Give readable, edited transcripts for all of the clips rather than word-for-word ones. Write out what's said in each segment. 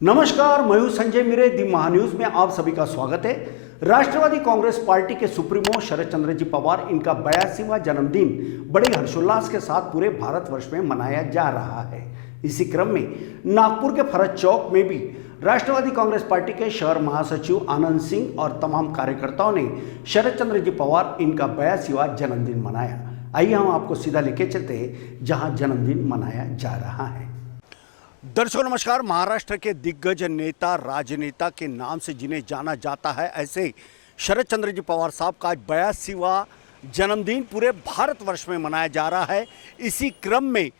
नमस्कार, मैं हूं संजय मिरे। दी महान्यूज में आप सभी का स्वागत है। राष्ट्रवादी कांग्रेस पार्टी के सुप्रीमो शरद चंद्र जी पवार, इनका 82वां जन्मदिन बड़े हर्षोल्लास के साथ पूरे भारतवर्ष में मनाया जा रहा है। इसी क्रम में नागपुर के फरज चौक में भी राष्ट्रवादी कांग्रेस पार्टी के शहर महासचिव आनंद सिंह और तमाम कार्यकर्ताओं ने शरद चंद्र जी पवार इनका 82वां जन्मदिन मनाया। आइए हम आपको सीधा लेके चलते हैं जहां जन्मदिन मनाया जा रहा है। दर्शकों नमस्कार। महाराष्ट्र के दिग्गज नेता, राजनेता के नाम से जिन्हें जाना जाता है, ऐसे शरद चंद्र जी पवार साहब का आज 82वां जन्मदिन पूरे भारतवर्ष में मनाया जा रहा है। इसी क्रम में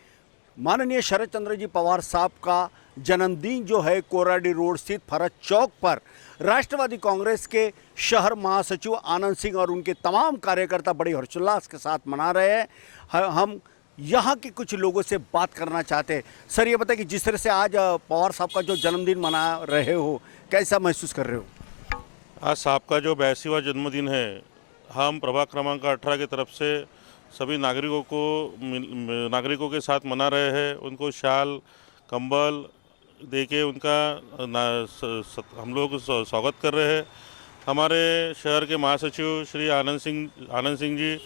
माननीय शरद चंद्र जी पवार साहब का जन्मदिन जो है कोराडी रोड स्थित फरज चौक पर राष्ट्रवादी कांग्रेस के शहर महासचिव आनंद सिंह और उनके तमाम कार्यकर्ता बड़े हर्षोल्लास के साथ मना रहे हैं। हम यहाँ के कुछ लोगों से बात करना चाहते हैं। सर, ये बताइए कि जिस तरह से आज पवार साहब का जो जन्मदिन मना रहे हो, कैसा महसूस कर रहे हो? आज साहब का जो 82वां जन्मदिन है, हम प्रभाग क्रमांक 18 की तरफ से सभी नागरिकों के साथ मना रहे हैं। उनको शाल, कंबल देके उनका हम लोग स्वागत कर रहे हैं। हमारे शहर के महासचिव श्री आनंद सिंह जी,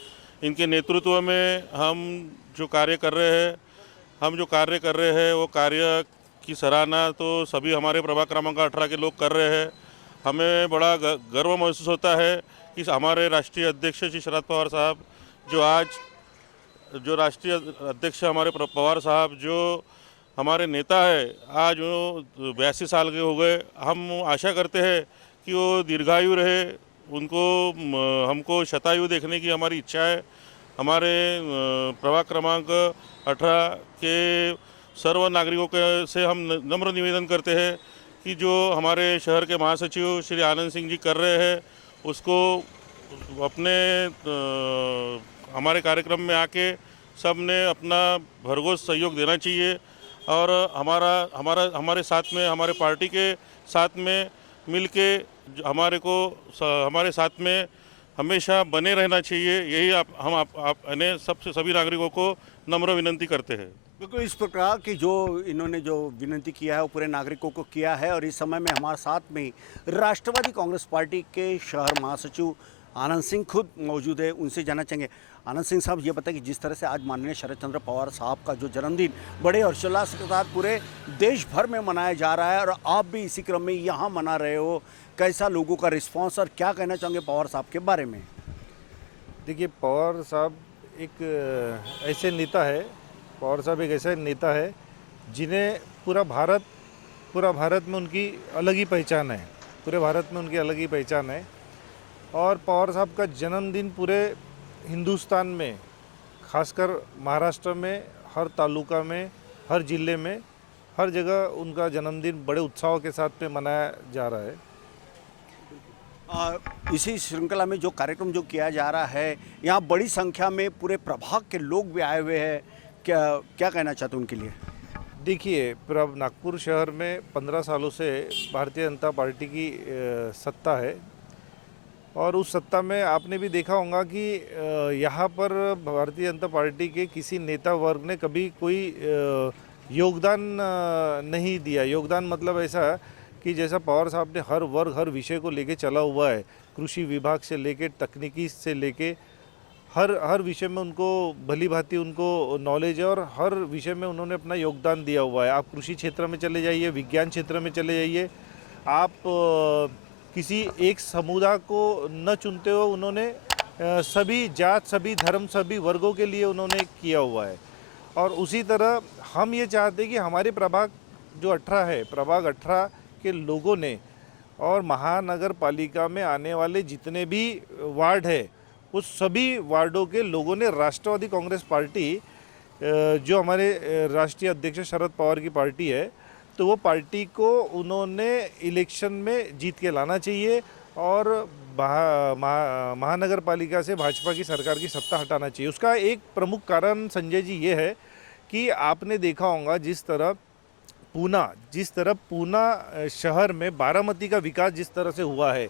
इनके नेतृत्व में हम जो कार्य कर रहे हैं वो कार्य की सराहना तो सभी हमारे प्रभाग क्रमांक 18 के लोग कर रहे हैं। हमें बड़ा गर्व महसूस होता है कि हमारे राष्ट्रीय अध्यक्ष श्री शरद पवार साहब, जो राष्ट्रीय अध्यक्ष हमारे पवार साहब, जो हमारे नेता है, आज वो 82 साल के हो गए। हम आशा करते हैं कि वो दीर्घायु रहे, उनको हमको शतायु देखने की हमारी इच्छा है। हमारे प्रभाग क्रमांक 18 के सर्व नागरिकों से हम नम्र निवेदन करते हैं कि जो हमारे शहर के महासचिव श्री आनंद सिंह जी कर रहे हैं, उसको अपने हमारे कार्यक्रम में आके सब ने अपना भरघोस सहयोग देना चाहिए और हमारे साथ में, हमारे पार्टी के साथ में मिलके हमारे साथ में हमेशा बने रहना चाहिए। यही हम सभी नागरिकों को नम्र विनंती करते हैं। बिल्कुल इस प्रकार की जो इन्होंने जो विनती किया है वो पूरे नागरिकों को किया है। और इस समय में हमारे साथ में राष्ट्रवादी कांग्रेस पार्टी के शहर महासचिव आनंद सिंह खुद मौजूद है। उनसे जानना चाहेंगे। आनंद सिंह साहब, ये बताएं कि जिस तरह से आज माननीय शरद चंद्र पवार साहब का जो जन्मदिन बड़े हर्षोल्लास के साथ पूरे देश भर में मनाया जा रहा है और आप भी इसी क्रम में यहाँ मना रहे हो, कैसा लोगों का रिस्पांस और क्या कहना चाहोगे पवार साहब के बारे में? देखिए, पवार साहब एक ऐसे नेता है, पवार साहब एक ऐसा नेता है जिन्हें पूरा भारत में उनकी अलग ही पहचान है। पूरे भारत में उनकी अलग ही पहचान है। और पवार साहब का जन्मदिन पूरे हिंदुस्तान में, खासकर महाराष्ट्र में, हर तालुका में, हर जिले में, हर जगह उनका जन्मदिन बड़े उत्साह के साथ में मनाया जा रहा है। इसी श्रृंखला में जो कार्यक्रम जो किया जा रहा है, यहाँ बड़ी संख्या में पूरे प्रभाग के लोग भी आए हुए हैं। क्या कहना चाहते हैं उनके लिए? देखिए, नागपुर शहर में 15 सालों से भारतीय जनता पार्टी की सत्ता है और उस सत्ता में आपने भी देखा होगा कि यहाँ पर भारतीय जनता पार्टी के किसी नेता वर्ग ने कभी कोई योगदान नहीं दिया। योगदान मतलब ऐसा कि जैसा पवार साहब ने हर वर्ग, हर विषय को लेके चला हुआ है, कृषि विभाग से लेके तकनीकी से लेके हर विषय में उनको भली भांति उनको नॉलेज है और हर विषय में उन्होंने अपना योगदान दिया हुआ है। आप कृषि क्षेत्र में चले जाइए, विज्ञान क्षेत्र में चले जाइए, आप किसी एक समुदाय को न चुनते हो, उन्होंने सभी जात, सभी धर्म, सभी वर्गों के लिए उन्होंने किया हुआ है। और उसी तरह हम ये चाहते हैं कि हमारे प्रभाग जो 18 है, प्रभाग 18 के लोगों ने और महानगर पालिका में आने वाले जितने भी वार्ड है, उस सभी वार्डों के लोगों ने राष्ट्रवादी कांग्रेस पार्टी, जो हमारे राष्ट्रीय अध्यक्ष शरद पवार की पार्टी है, तो वो पार्टी को उन्होंने इलेक्शन में जीत के लाना चाहिए और महानगर पालिका से भाजपा की सरकार की सत्ता हटाना चाहिए। उसका एक प्रमुख कारण संजय जी ये है कि आपने देखा होगा जिस तरह पूना शहर में बारामती का विकास जिस तरह से हुआ है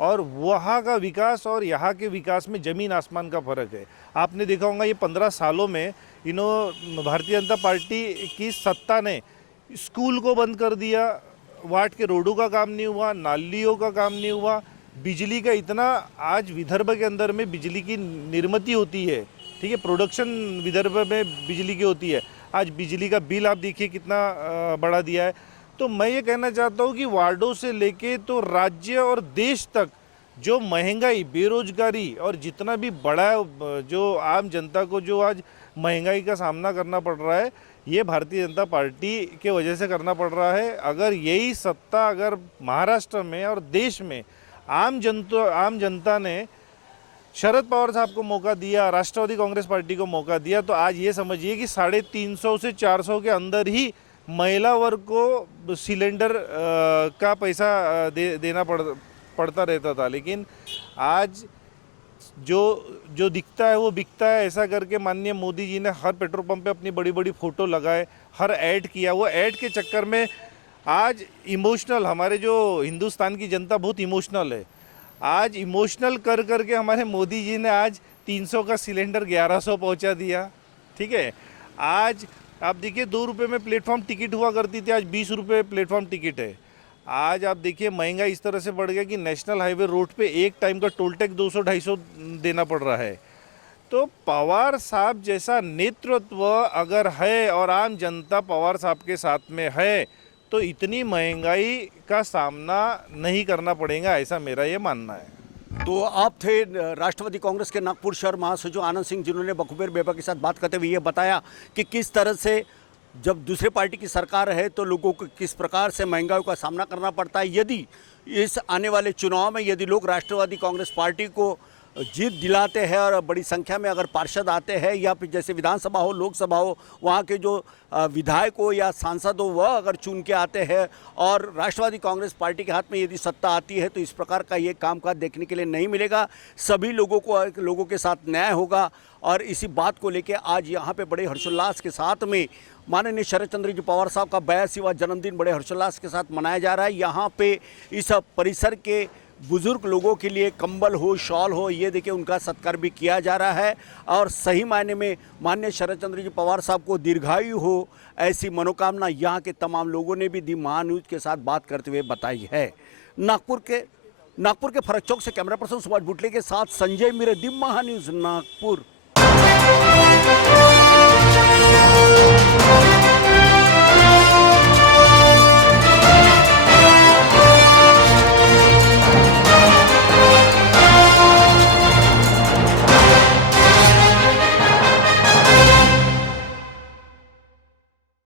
और वहाँ का विकास और यहाँ के विकास में ज़मीन आसमान का फ़र्क है। आपने देखा होगा ये 15 सालों में भारतीय जनता पार्टी की सत्ता ने स्कूल को बंद कर दिया, वाट के रोडों का काम नहीं हुआ, नालियों का काम नहीं हुआ, बिजली का इतना आज विदर्भ के अंदर में बिजली की निर्मित होती है, ठीक है, प्रोडक्शन विदर्भ में बिजली की होती है। आज बिजली का बिल आप देखिए कितना बढ़ा दिया है। तो मैं ये कहना चाहता हूँ कि वार्डों से लेके तो राज्य और देश तक जो महंगाई, बेरोजगारी और जितना भी बड़ा जो आम जनता को जो आज महंगाई का सामना करना पड़ रहा है, ये भारतीय जनता पार्टी के वजह से करना पड़ रहा है। अगर यही सत्ता अगर महाराष्ट्र में और देश में आम जनता ने शरद पवार साहब को मौका दिया, राष्ट्रवादी कांग्रेस पार्टी को मौका दिया, तो आज ये समझिए कि 350 से 400 के अंदर ही महिला वर्ग को सिलेंडर का पैसा देना पड़ता रहता था। लेकिन आज जो दिखता है वो बिकता है, ऐसा करके माननीय मोदी जी ने हर पेट्रोल पंप पे अपनी बड़ी बड़ी फ़ोटो लगाए, हर ऐड किया। वो ऐड के चक्कर में आज इमोशनल, हमारे जो हिंदुस्तान की जनता बहुत इमोशनल है। आज इमोशनल कर करके हमारे मोदी जी ने आज 300 का सिलेंडर 1100 पहुंचा दिया, ठीक है। आज आप देखिए 2 रुपये में प्लेटफॉर्म टिकट हुआ करती थी, आज 20 रुपये प्लेटफॉर्म टिकट है। आज आप देखिए महंगाई इस तरह से बढ़ गया कि नेशनल हाईवे रोड पे एक टाइम का टोल टैक्स 200-250 देना पड़ रहा है। तो पवार साहब जैसा नेतृत्व अगर है और आम जनता पवार साहब के साथ में है, तो इतनी महंगाई का सामना नहीं करना पड़ेगा, ऐसा मेरा ये मानना है। तो आप थे राष्ट्रवादी कांग्रेस के नागपुर शहर महासचिव आनंद सिंह, जिन्होंने बखूबेर बेबा के साथ बात करते हुए ये बताया कि किस तरह से जब दूसरे पार्टी की सरकार है तो लोगों को किस प्रकार से महंगाई का सामना करना पड़ता है। यदि इस आने वाले चुनाव में यदि लोग राष्ट्रवादी कांग्रेस पार्टी को जीत दिलाते हैं और बड़ी संख्या में अगर पार्षद आते हैं, या फिर जैसे विधानसभा हो, लोकसभा हो, वहाँ के जो विधायक हो या सांसद हो वह अगर चुन के आते हैं और राष्ट्रवादी कांग्रेस पार्टी के हाथ में यदि सत्ता आती है, तो इस प्रकार का ये कामकाज देखने के लिए नहीं मिलेगा। सभी लोगों के साथ न्याय होगा। और इसी बात को लेकर आज यहाँ पे बड़े हर्षोल्लास के साथ में माननीय शरद चंद्र जी पवार साहब का 82वां जन्मदिन बड़े हर्षोल्लास के साथ मनाया जा रहा है। यहाँ पे इस परिसर के बुजुर्ग लोगों के लिए कंबल हो, शॉल हो, ये देखिए उनका सत्कार भी किया जा रहा है। और सही मायने में माननीय शरद चंद्र जी पवार साहब को दीर्घायु हो, ऐसी मनोकामना यहाँ के तमाम लोगों ने भी दी महान्यूज के साथ बात करते हुए बताई है। नागपुर के फरक चौक से कैमरा पर्सन सुभाष बुटले के साथ संजय मिरे, दी महान्यूज नागपुर।